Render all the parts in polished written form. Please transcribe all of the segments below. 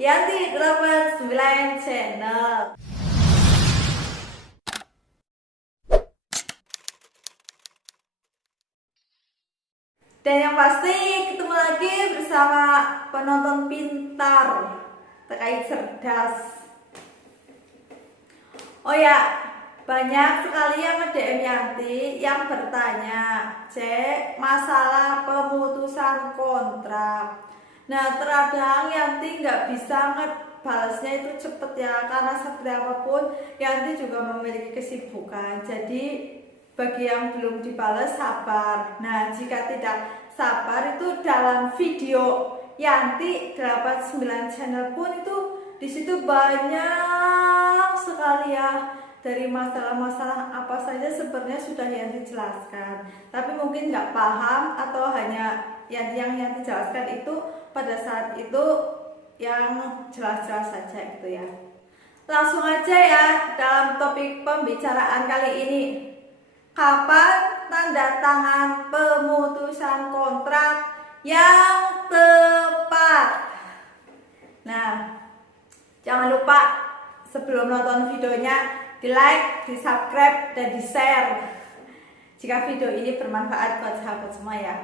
Yanti 89 channel. Dan yang pasti ketemu lagi bersama penonton pintar terkait cerdas. Oh ya, banyak sekali yang nge-DM Yanti yang bertanya, Cek, masalah pemutusan kontrak. Nah, terkadang Yanti nggak bisa ngebalasnya itu cepet ya, karena seperti apapun Yanti juga memiliki kesibukan. Jadi bagi yang belum dibalas sabar. Nah, jika tidak sabar itu dalam video Yanti 89 channel pun itu disitu banyak sekali ya, dari masalah-masalah apa saja sebenarnya sudah Yanti jelaskan. Tapi mungkin nggak paham atau hanya yang Yanti jelaskan itu pada saat itu yang jelas-jelas saja gitu ya. Langsung aja ya dalam topik pembicaraan kali ini. Kapan tanda tangan pemutusan kontrak yang tepat? Nah, jangan lupa sebelum nonton videonya di like, di subscribe, dan di share jika video ini bermanfaat buat sahabat semua ya.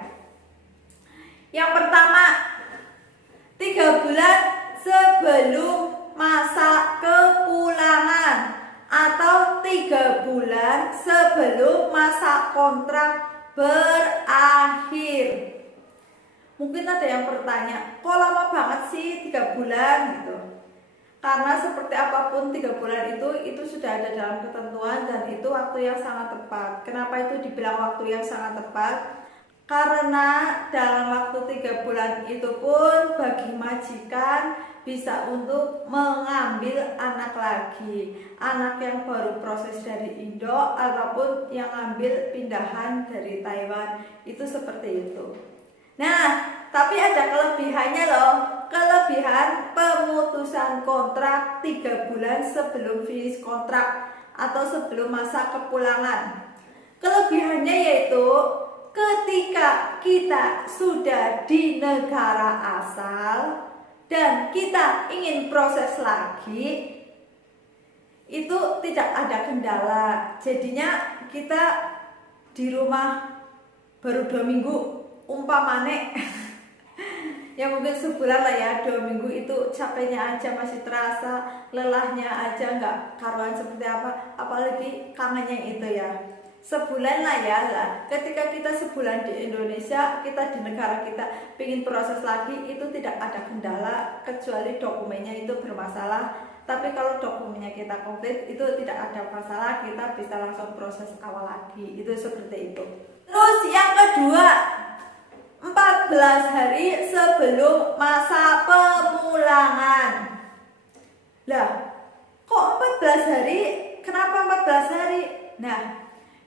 Yang pertama, 3 bulan sebelum masa kepulangan atau 3 bulan sebelum masa kontrak berakhir. Mungkin ada yang bertanya, kok lama banget sih 3 bulan gitu? Karena seperti apapun 3 bulan itu sudah ada dalam ketentuan dan itu waktu yang sangat tepat. Kenapa itu dibilang waktu yang sangat tepat? Karena dalam waktu 3 bulan itu pun bagi majikan bisa untuk mengambil anak lagi, anak yang baru proses dari Indo ataupun yang ambil pindahan dari Taiwan, itu seperti itu. Nah, tapi ada kelebihannya loh. Kelebihan pemutusan kontrak 3 bulan sebelum finish kontrak atau sebelum masa kepulangan. Kelebihannya yaitu ketika kita sudah di negara asal dan kita ingin proses lagi, itu tidak ada kendala. Jadinya kita di rumah baru 2 minggu, umpamane ya mungkin sebulan lah ya, 2 minggu itu capeknya aja masih terasa, lelahnya aja nggak karuan seperti apa, apalagi kangennya itu ya. Sebulan lah ya lah. Ketika kita sebulan di Indonesia, kita di negara kita pengen proses lagi, itu tidak ada kendala kecuali dokumennya itu bermasalah. Tapi kalau dokumennya kita komplit, itu tidak ada masalah, kita bisa langsung proses awal lagi. Itu seperti itu. Terus yang kedua, 14 hari sebelum masa pemulangan. Lah, kok 14 hari? Kenapa 14 hari? Nah,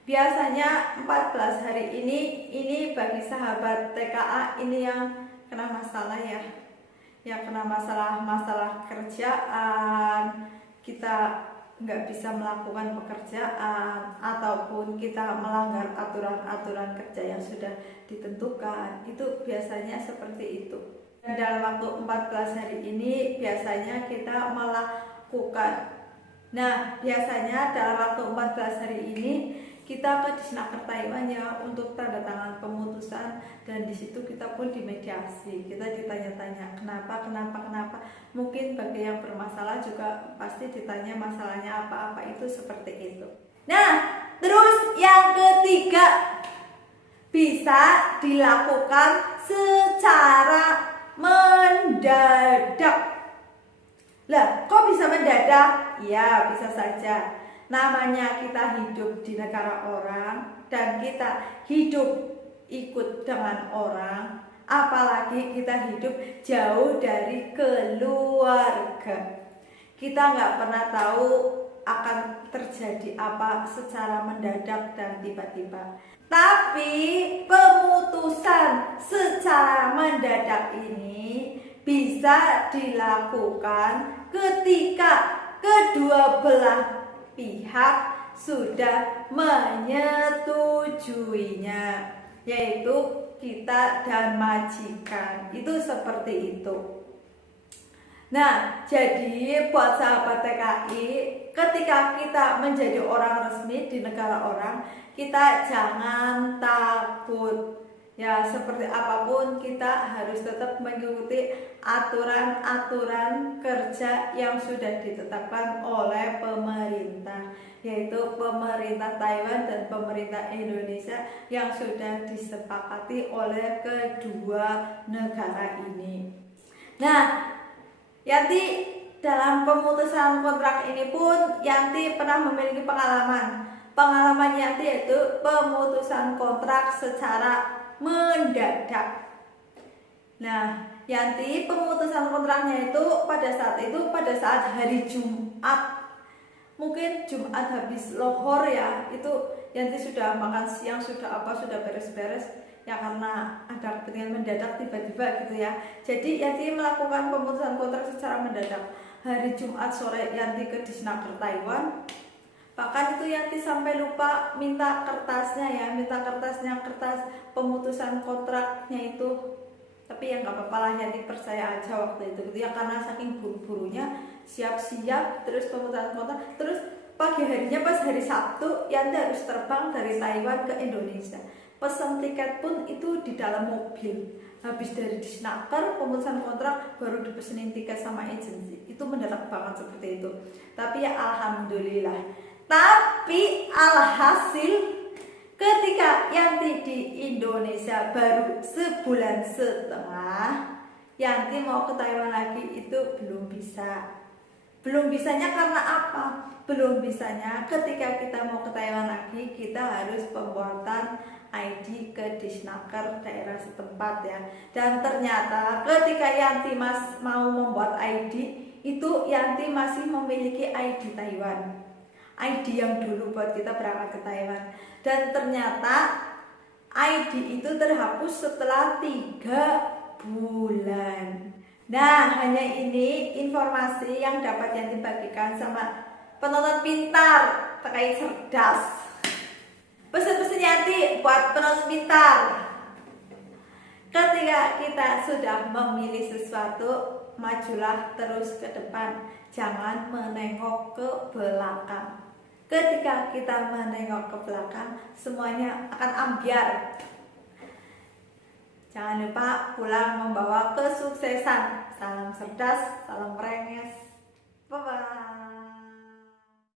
biasanya 14 hari ini bagi sahabat TKA ini yang kena masalah ya. Yang kena masalah kerjaan, kita nggak bisa melakukan pekerjaan ataupun kita melanggar aturan-aturan kerja yang sudah ditentukan, itu biasanya seperti itu. Dan dalam waktu 14 hari ini biasanya kita melakukan. Nah, biasanya dalam waktu 14 hari ini kita ke Disnaker Taiwan ya untuk tanda tangan pemutusan, dan di situ kita pun dimediasi, kita ditanya-tanya kenapa. Mungkin bagi yang bermasalah juga pasti ditanya masalahnya apa, itu seperti itu. Nah, terus yang ketiga, bisa dilakukan secara mendadak. Lah, kok bisa mendadak? Ya, bisa saja. Namanya kita hidup di negara orang dan kita hidup ikut dengan orang, apalagi kita hidup jauh dari keluarga. Kita nggak pernah tahu akan terjadi apa secara mendadak dan tiba-tiba. Tapi pemutusan secara mendadak ini bisa dilakukan ketika kedua belah pihak sudah menyetujuinya, yaitu kita dan majikan, itu seperti itu. Nah, jadi buat sahabat TKI, ketika kita menjadi orang resmi di negara orang, kita jangan takut. Ya, seperti apapun kita harus tetap mengikuti aturan-aturan kerja yang sudah ditetapkan oleh pemerintah, yaitu pemerintah Taiwan dan pemerintah Indonesia yang sudah disepakati oleh kedua negara ini. Nah, Yanti dalam pemutusan kontrak ini pun Yanti pernah memiliki pengalaman. Pengalaman Yanti yaitu pemutusan kontrak secara mendadak. Nah, Yanti pemutusan kontraknya itu pada saat hari Jumat. Mungkin Jumat habis lohor ya, itu Yanti sudah makan siang, sudah beres-beres ya, karena ada kepentingan mendadak tiba-tiba gitu ya. Jadi Yanti melakukan pemutusan kontrak secara mendadak. Hari Jumat sore Yanti ke Disnaker Taiwan. Bahkan itu Yanti sampai lupa minta kertasnya, kertas pemutusan kontraknya itu. Tapi ya nggak apa-apa lah, Yanti percaya aja waktu itu gitu ya, karena saking buru-burunya siap-siap terus pemutusan kontrak. Terus pagi harinya pas hari Sabtu Yanti harus terbang dari Taiwan ke Indonesia. Pesan tiket pun itu di dalam mobil. Habis dari Disnaker pemutusan kontrak baru dipesenin tiket sama agensi. Itu mendadak banget seperti itu. Tapi ya alhamdulillah. Tapi alhasil ketika Yanti di Indonesia baru sebulan setengah, Yanti mau ke Taiwan lagi itu belum bisa. Belum bisanya karena apa? Belum bisanya ketika kita mau ke Taiwan lagi, kita harus pembuatan ID ke Disnaker daerah setempat ya. Dan ternyata ketika Yanti mau membuat ID, itu Yanti masih memiliki ID Taiwan, ID yang dulu buat kita berangkat ke Taiwan. Dan ternyata ID itu terhapus setelah 3 bulan. Nah, hanya ini informasi yang dapat Yanti bagikan sama penonton pintar terkait cerdas. Pesan-pesan Yanti buat penonton pintar: ketika kita sudah memilih sesuatu, majulah terus ke depan, jangan menengok ke belakang. Ketika kita menengok ke belakang, semuanya akan ambiar. Jangan lupa pulang membawa kesuksesan. Salam cerdas, salam merenges. Bye-bye.